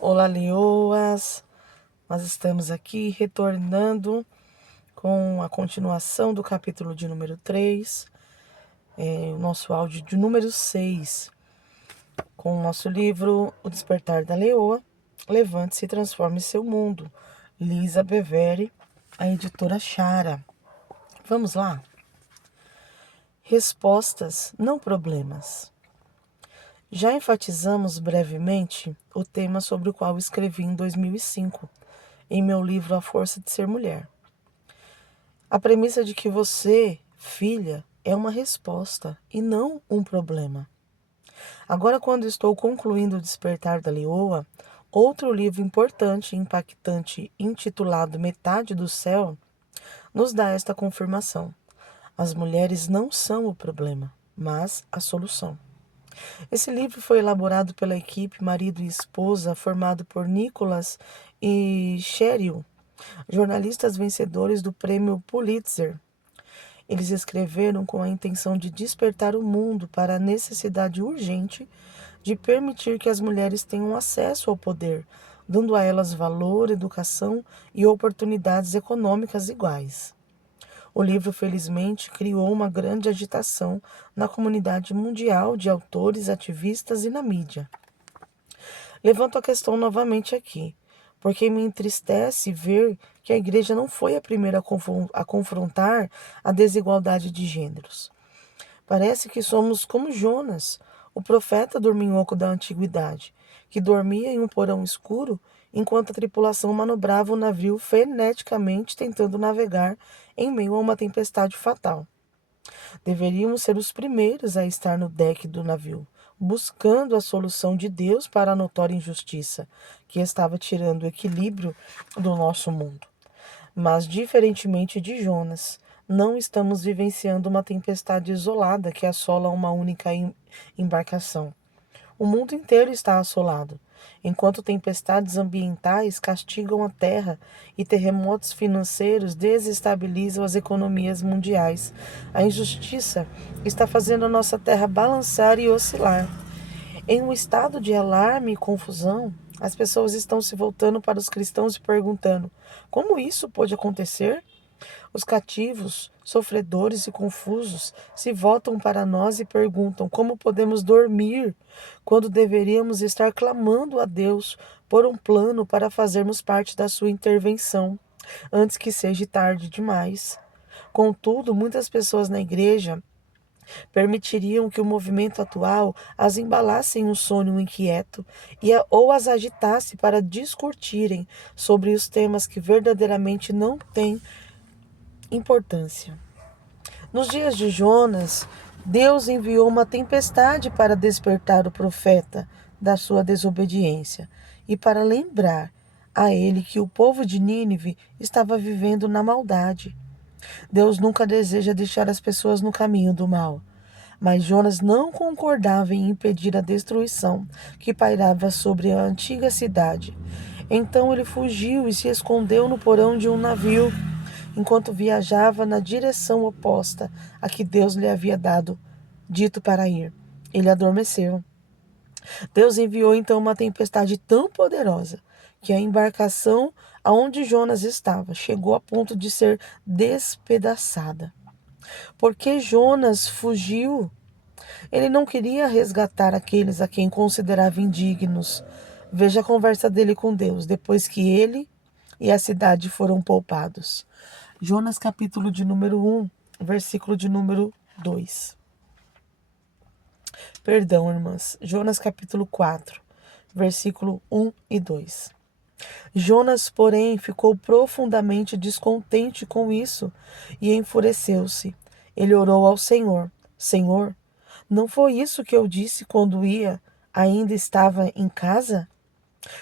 Olá, leoas! Nós estamos aqui retornando com a continuação do capítulo de número 3, o nosso áudio de número 6, com o nosso livro O Despertar da Leoa, Levante-se e Transforme Seu Mundo, Lisa Bevere, a editora Chara. Vamos lá? Respostas, não problemas. Já enfatizamos brevemente o tema sobre o qual escrevi em 2005, em meu livro A Força de Ser Mulher. A premissa de que você, filha, é uma resposta e não um problema. Agora, quando estou concluindo O Despertar da Leoa, outro livro importante e impactante intitulado Metade do Céu, nos dá esta confirmação. As mulheres não são o problema, mas a solução. Esse livro foi elaborado pela equipe Marido e Esposa, formado por Nicholas e Sheryl, jornalistas vencedores do Prêmio Pulitzer. Eles escreveram com a intenção de despertar o mundo para a necessidade urgente de permitir que as mulheres tenham acesso ao poder, dando a elas valor, educação e oportunidades econômicas iguais. O livro, felizmente, criou uma grande agitação na comunidade mundial de autores, ativistas e na mídia. Levanto a questão novamente aqui, porque me entristece ver que a igreja não foi a primeira a confrontar a desigualdade de gêneros. Parece que somos como Jonas, o profeta dorminhoco da antiguidade, que dormia em um porão escuro enquanto a tripulação manobrava o navio freneticamente tentando navegar em meio a uma tempestade fatal. Deveríamos ser os primeiros a estar no deck do navio, buscando a solução de Deus para a notória injustiça que estava tirando o equilíbrio do nosso mundo. Mas, diferentemente de Jonas, não estamos vivenciando uma tempestade isolada que assola uma única embarcação. O mundo inteiro está assolado, enquanto tempestades ambientais castigam a terra e terremotos financeiros desestabilizam as economias mundiais. A injustiça está fazendo a nossa terra balançar e oscilar. Em um estado de alarme e confusão, as pessoas estão se voltando para os cristãos e perguntando: como isso pôde acontecer? Os cativos, sofredores e confusos se voltam para nós e perguntam como podemos dormir quando deveríamos estar clamando a Deus por um plano para fazermos parte da sua intervenção, antes que seja tarde demais. Contudo, muitas pessoas na igreja permitiriam que o movimento atual as embalasse em um sonho inquieto ou as agitasse para discutirem sobre os temas que verdadeiramente não têm importância. Nos dias de Jonas, Deus enviou uma tempestade para despertar o profeta da sua desobediência e para lembrar a ele que o povo de Nínive estava vivendo na maldade. Deus nunca deseja deixar as pessoas no caminho do mal. Mas Jonas não concordava em impedir a destruição que pairava sobre a antiga cidade. Então ele fugiu e se escondeu no porão de um navio, enquanto viajava na direção oposta a que Deus lhe havia dito para ir. Ele adormeceu. Deus enviou então uma tempestade tão poderosa que a embarcação aonde Jonas estava chegou a ponto de ser despedaçada. Porque Jonas fugiu? Ele não queria resgatar aqueles a quem considerava indignos. Veja a conversa dele com Deus, depois que ele e a cidade foram poupados. Jonas capítulo de número 1, versículo de número 2. Perdão, irmãs. Jonas capítulo 4, versículo 1 e 2. Jonas, porém, ficou profundamente descontente com isso e enfureceu-se. Ele orou ao Senhor: Senhor, não foi isso que eu disse quando ainda estava em casa?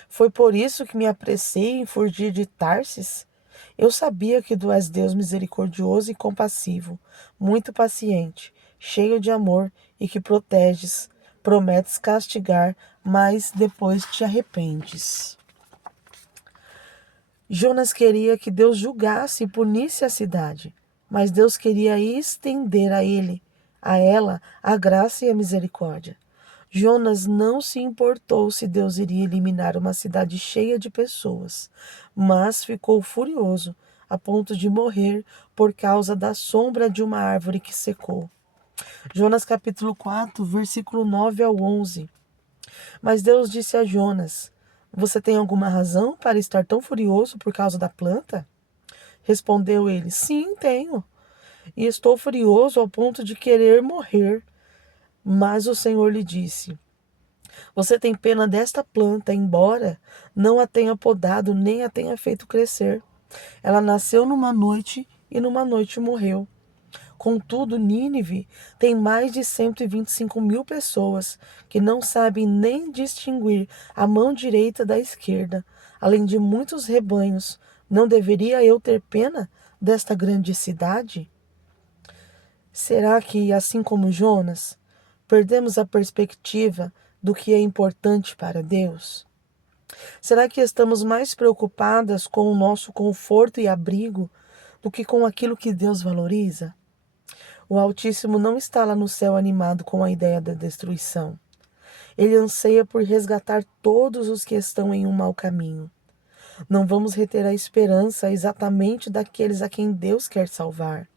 Foi por isso que me apressei em fugir de Tarsis? Eu sabia que tu és Deus misericordioso e compassivo, muito paciente, cheio de amor e que prometes castigar, mas depois te arrependes. Jonas queria que Deus julgasse e punisse a cidade, mas Deus queria estender a ela, a graça e a misericórdia. Jonas não se importou se Deus iria eliminar uma cidade cheia de pessoas, mas ficou furioso, a ponto de morrer por causa da sombra de uma árvore que secou. Jonas capítulo 4, versículo 9 ao 11. Mas Deus disse a Jonas: Você tem alguma razão para estar tão furioso por causa da planta? Respondeu ele: Sim, tenho. E estou furioso ao ponto de querer morrer. Mas o Senhor lhe disse: Você tem pena desta planta, embora não a tenha podado nem a tenha feito crescer. Ela nasceu numa noite e numa noite morreu. Contudo, Nínive tem mais de 125 mil pessoas que não sabem nem distinguir a mão direita da esquerda, além de muitos rebanhos. Não deveria eu ter pena desta grande cidade? Será que, assim como Jonas, perdemos a perspectiva do que é importante para Deus? Será que estamos mais preocupadas com o nosso conforto e abrigo do que com aquilo que Deus valoriza? O Altíssimo não está lá no céu animado com a ideia da destruição. Ele anseia por resgatar todos os que estão em um mau caminho. Não vamos reter a esperança exatamente daqueles a quem Deus quer salvar.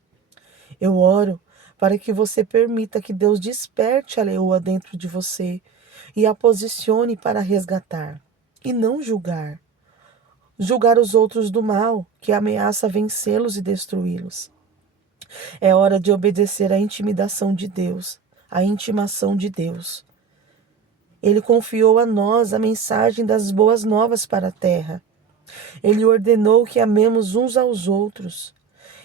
Eu oro para que você permita que Deus desperte a leoa dentro de você e a posicione para resgatar, e não julgar. Julgar os outros do mal, que ameaça vencê-los e destruí-los. É hora de obedecer à intimidação de Deus, à intimação de Deus. Ele confiou a nós a mensagem das boas novas para a terra. Ele ordenou que amemos uns aos outros.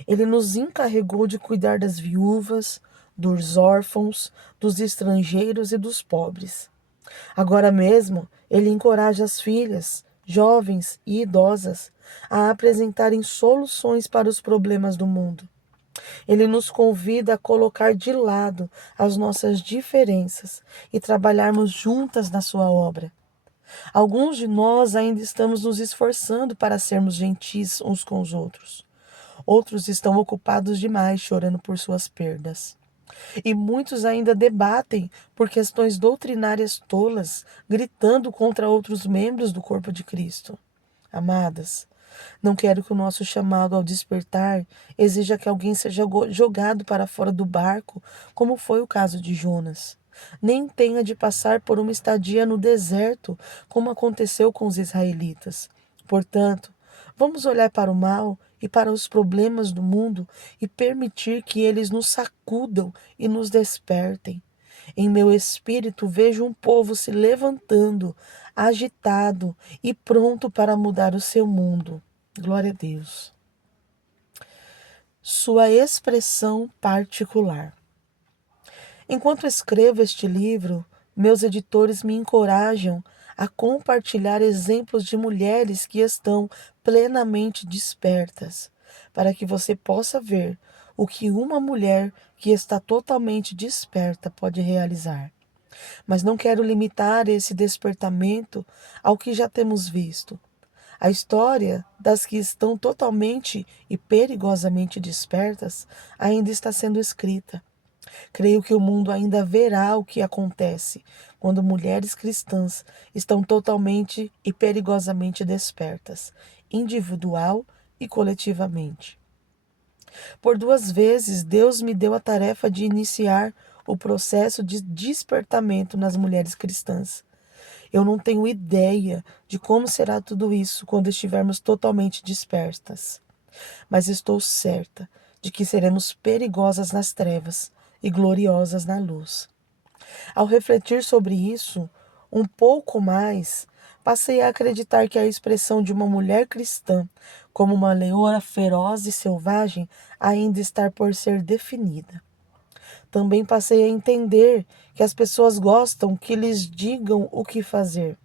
Ele nos encarregou de cuidar das viúvas, dos órfãos, dos estrangeiros e dos pobres. Agora mesmo, ele encoraja as filhas, jovens e idosas a apresentarem soluções para os problemas do mundo. Ele nos convida a colocar de lado as nossas diferenças e trabalharmos juntas na sua obra. Alguns de nós ainda estamos nos esforçando para sermos gentis uns com os outros. Outros estão ocupados demais chorando por suas perdas. E muitos ainda debatem por questões doutrinárias tolas, gritando contra outros membros do corpo de Cristo. Amadas, não quero que o nosso chamado ao despertar exija que alguém seja jogado para fora do barco, como foi o caso de Jonas. Nem tenha de passar por uma estadia no deserto, como aconteceu com os israelitas. Portanto, vamos olhar para o mal e para os problemas do mundo e permitir que eles nos sacudam e nos despertem. Em meu espírito vejo um povo se levantando, agitado e pronto para mudar o seu mundo. Glória a Deus. Sua expressão particular. Enquanto escrevo este livro, meus editores me encorajam a compartilhar exemplos de mulheres que estão plenamente despertas, para que você possa ver o que uma mulher que está totalmente desperta pode realizar. Mas não quero limitar esse despertamento ao que já temos visto. A história das que estão totalmente e perigosamente despertas ainda está sendo escrita. Creio que o mundo ainda verá o que acontece quando mulheres cristãs estão totalmente e perigosamente despertas, individual e coletivamente. Por 2 vezes, Deus me deu a tarefa de iniciar o processo de despertamento nas mulheres cristãs. Eu não tenho ideia de como será tudo isso quando estivermos totalmente despertas, mas estou certa de que seremos perigosas nas trevas e gloriosas na luz. Ao refletir sobre isso um pouco mais, passei a acreditar que a expressão de uma mulher cristã como uma leoa feroz e selvagem ainda está por ser definida. Também passei a entender que as pessoas gostam que lhes digam o que fazer.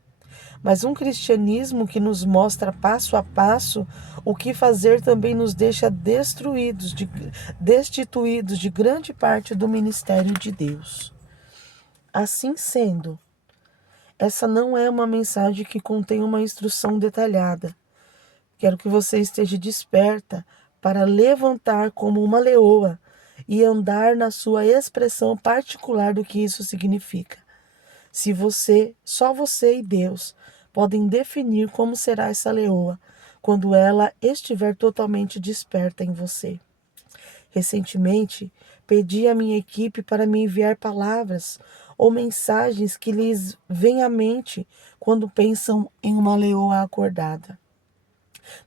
Mas um cristianismo que nos mostra passo a passo o que fazer também nos deixa destituídos de grande parte do ministério de Deus. Assim sendo, essa não é uma mensagem que contém uma instrução detalhada. Quero que você esteja desperta para levantar como uma leoa e andar na sua expressão particular do que isso significa. Se você, só você e Deus, podem definir como será essa leoa quando ela estiver totalmente desperta em você. Recentemente, pedi à minha equipe para me enviar palavras ou mensagens que lhes vêm à mente quando pensam em uma leoa acordada.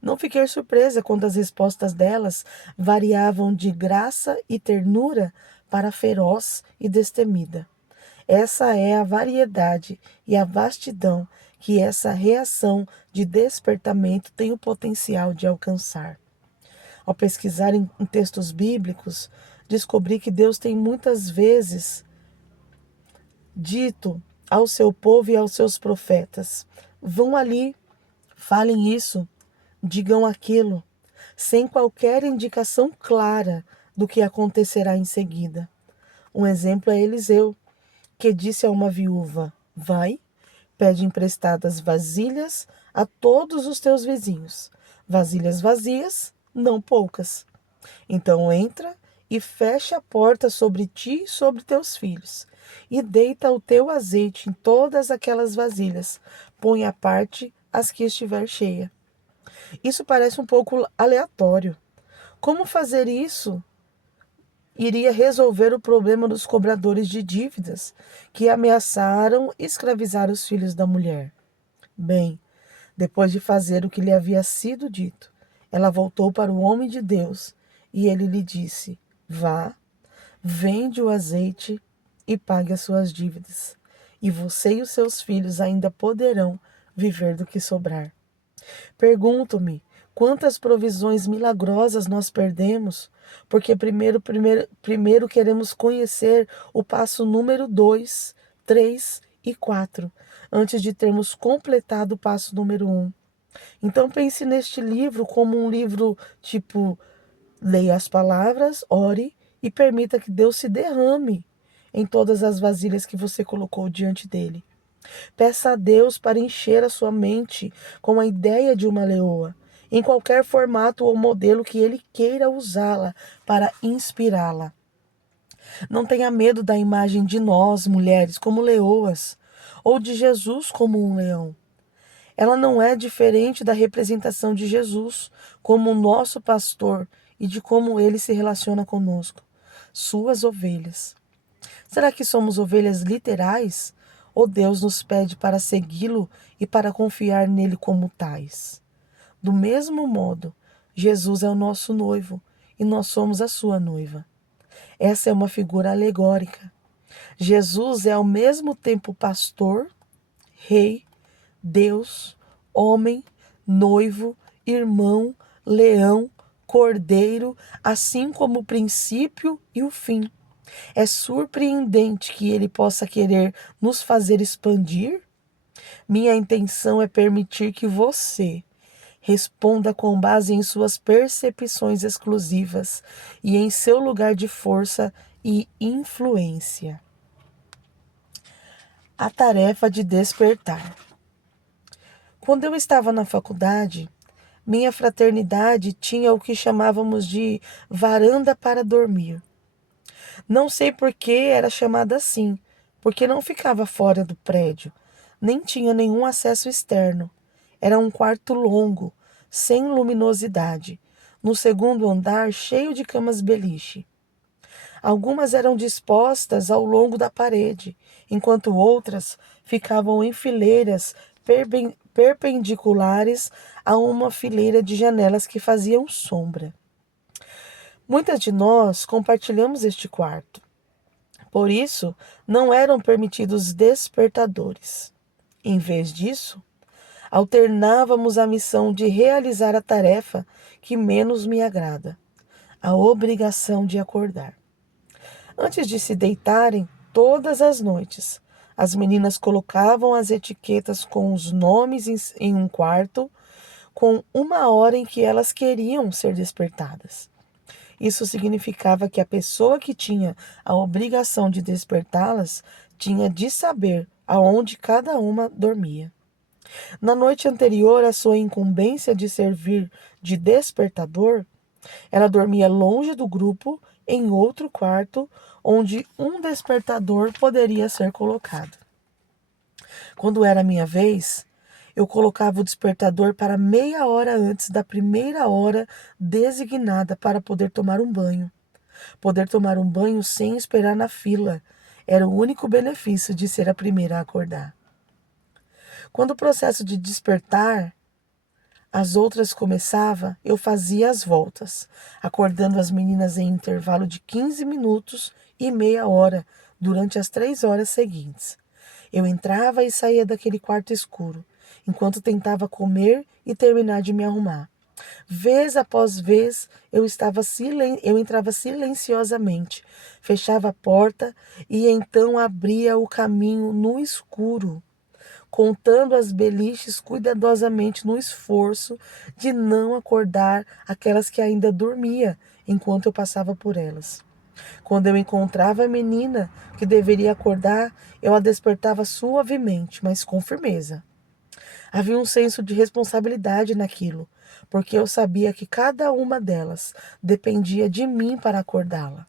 Não fiquei surpresa quando as respostas delas variavam de graça e ternura para feroz e destemida. Essa é a variedade e a vastidão que essa reação de despertamento tem o potencial de alcançar. Ao pesquisar em textos bíblicos, descobri que Deus tem muitas vezes dito ao seu povo e aos seus profetas: vão ali, falem isso, digam aquilo, sem qualquer indicação clara do que acontecerá em seguida. Um exemplo é Eliseu, que disse a uma viúva: vai, pede emprestadas vasilhas a todos os teus vizinhos, vasilhas vazias, não poucas. Então entra e fecha a porta sobre ti e sobre teus filhos, e deita o teu azeite em todas aquelas vasilhas, põe à parte as que estiver cheia. Isso parece um pouco aleatório. Como fazer isso iria resolver o problema dos cobradores de dívidas que ameaçaram escravizar os filhos da mulher? Bem, depois de fazer o que lhe havia sido dito, ela voltou para o homem de Deus e ele lhe disse: vá, vende o azeite e pague as suas dívidas, e você e os seus filhos ainda poderão viver do que sobrar. Pergunto-me, quantas provisões milagrosas nós perdemos, porque primeiro queremos conhecer o passo número 2, 3 e 4, antes de termos completado o passo número 1. Então pense neste livro como um livro tipo, leia as palavras, ore e permita que Deus se derrame em todas as vasilhas que você colocou diante dele. Peça a Deus para encher a sua mente com a ideia de uma leoa, em qualquer formato ou modelo que ele queira usá-la para inspirá-la. Não tenha medo da imagem de nós, mulheres, como leoas, ou de Jesus como um leão. Ela não é diferente da representação de Jesus como o nosso pastor e de como ele se relaciona conosco, suas ovelhas. Será que somos ovelhas literais? Ou Deus nos pede para segui-lo e para confiar nele como tais? Do mesmo modo, Jesus é o nosso noivo e nós somos a sua noiva. Essa é uma figura alegórica. Jesus é ao mesmo tempo pastor, rei, Deus, homem, noivo, irmão, leão, cordeiro, assim como o princípio e o fim. É surpreendente que ele possa querer nos fazer expandir. Minha intenção é permitir que você responda com base em suas percepções exclusivas e em seu lugar de força e influência. A tarefa de despertar. Quando eu estava na faculdade, minha fraternidade tinha o que chamávamos de varanda para dormir. Não sei por que era chamada assim, porque não ficava fora do prédio, nem tinha nenhum acesso externo. Era um quarto longo, sem luminosidade, no segundo andar cheio de camas beliche. Algumas eram dispostas ao longo da parede, enquanto outras ficavam em fileiras perpendiculares a uma fileira de janelas que faziam sombra. Muitas de nós compartilhamos este quarto. Por isso, não eram permitidos despertadores. Em vez disso, alternávamos a missão de realizar a tarefa que menos me agrada, a obrigação de acordar. Antes de se deitarem, todas as noites, as meninas colocavam as etiquetas com os nomes em um quarto, com uma hora em que elas queriam ser despertadas. Isso significava que a pessoa que tinha a obrigação de despertá-las tinha de saber aonde cada uma dormia. Na noite anterior à sua incumbência de servir de despertador, ela dormia longe do grupo, em outro quarto, onde um despertador poderia ser colocado. Quando era a minha vez, eu colocava o despertador para meia hora antes da primeira hora designada para poder tomar um banho. Poder tomar um banho sem esperar na fila era o único benefício de ser a primeira a acordar. Quando o processo de despertar as outras começava, eu fazia as voltas, acordando as meninas em intervalo de 15 minutos e meia hora durante as 3 horas seguintes. Eu entrava e saía daquele quarto escuro, enquanto tentava comer e terminar de me arrumar. Vez após vez, eu entrava silenciosamente, fechava a porta e então abria o caminho no escuro, contando as beliches cuidadosamente no esforço de não acordar aquelas que ainda dormia enquanto eu passava por elas. Quando eu encontrava a menina que deveria acordar, eu a despertava suavemente, mas com firmeza. Havia um senso de responsabilidade naquilo, porque eu sabia que cada uma delas dependia de mim para acordá-la.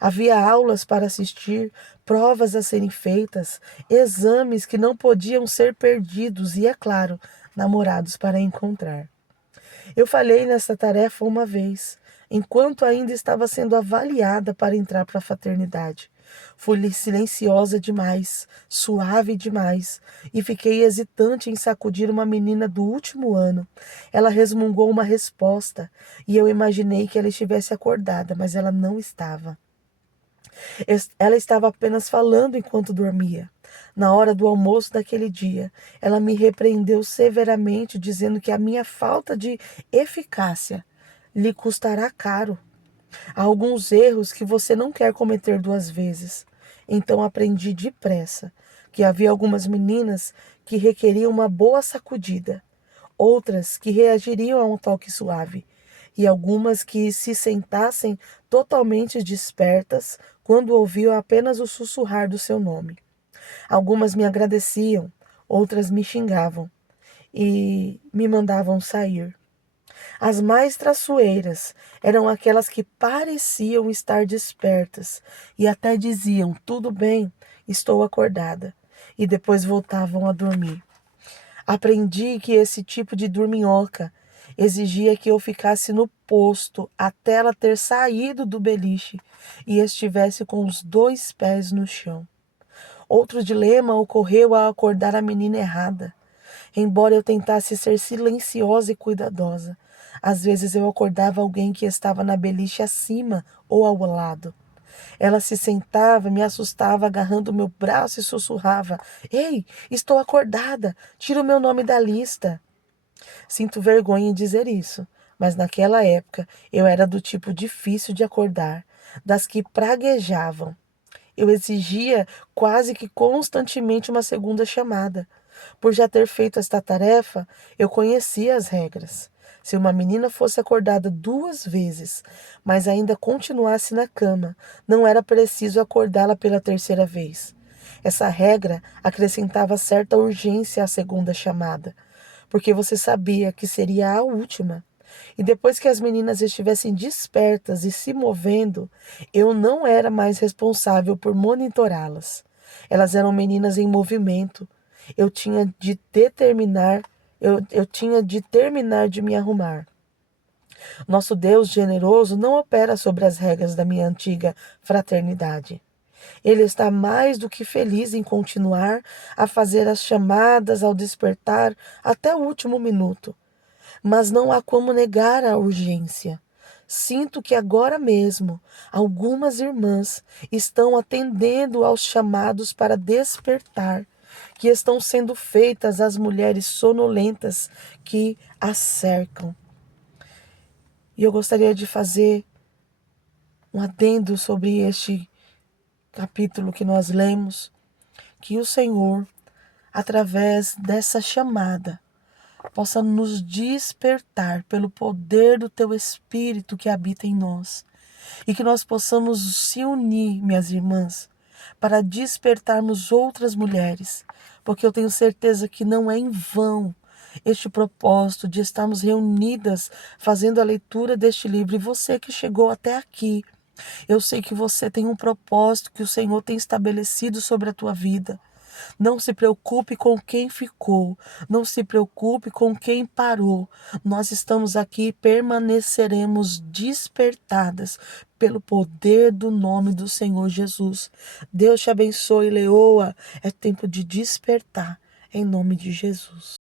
Havia aulas para assistir, provas a serem feitas, exames que não podiam ser perdidos e, é claro, namorados para encontrar. Eu falhei nessa tarefa uma vez, enquanto ainda estava sendo avaliada para entrar para a fraternidade. Fui silenciosa demais, suave demais, e fiquei hesitante em sacudir uma menina do último ano. Ela resmungou uma resposta, e eu imaginei que ela estivesse acordada, mas ela não estava. Ela estava apenas falando enquanto dormia. Na hora do almoço daquele dia, ela me repreendeu severamente, dizendo que a minha falta de eficácia lhe custará caro. Há alguns erros que você não quer cometer 2 vezes. Então aprendi depressa que havia algumas meninas que requeriam uma boa sacudida, outras que reagiriam a um toque suave, e algumas que se sentassem totalmente despertas quando ouviam apenas o sussurrar do seu nome. Algumas me agradeciam, outras me xingavam e me mandavam sair. As mais traiçoeiras eram aquelas que pareciam estar despertas e até diziam: tudo bem, estou acordada, e depois voltavam a dormir. Aprendi que esse tipo de dorminhoca exigia que eu ficasse no posto até ela ter saído do beliche e estivesse com os 2 pés no chão. Outro dilema ocorreu ao acordar a menina errada. Embora eu tentasse ser silenciosa e cuidadosa, às vezes eu acordava alguém que estava na beliche acima ou ao lado. Ela se sentava, me assustava, agarrando meu braço e sussurrava: Ei, estou acordada, tira o meu nome da lista. Sinto vergonha em dizer isso, mas naquela época eu era do tipo difícil de acordar, das que praguejavam. Eu exigia quase que constantemente uma segunda chamada. Por já ter feito esta tarefa, eu conhecia as regras. Se uma menina fosse acordada 2 vezes, mas ainda continuasse na cama, não era preciso acordá-la pela terceira vez. Essa regra acrescentava certa urgência à segunda chamada, porque você sabia que seria a última. E depois que as meninas estivessem despertas e se movendo, eu não era mais responsável por monitorá-las. Elas eram meninas em movimento. Eu tinha de determinar, eu tinha de terminar de me arrumar. Nosso Deus generoso não opera sobre as regras da minha antiga fraternidade. Ele está mais do que feliz em continuar a fazer as chamadas ao despertar até o último minuto. Mas não há como negar a urgência. Sinto que agora mesmo algumas irmãs estão atendendo aos chamados para despertar, que estão sendo feitas às mulheres sonolentas que as cercam. E eu gostaria de fazer um adendo sobre este capítulo que nós lemos, que o Senhor, através dessa chamada, possa nos despertar pelo poder do Teu Espírito que habita em nós. E que nós possamos se unir, minhas irmãs, para despertarmos outras mulheres. Porque eu tenho certeza que não é em vão este propósito de estarmos reunidas fazendo a leitura deste livro. E você que chegou até aqui, eu sei que você tem um propósito que o Senhor tem estabelecido sobre a tua vida. Não se preocupe com quem ficou. Não se preocupe com quem parou. Nós estamos aqui e permaneceremos despertadas pelo poder do nome do Senhor Jesus. Deus te abençoe, leoa. É tempo de despertar em nome de Jesus.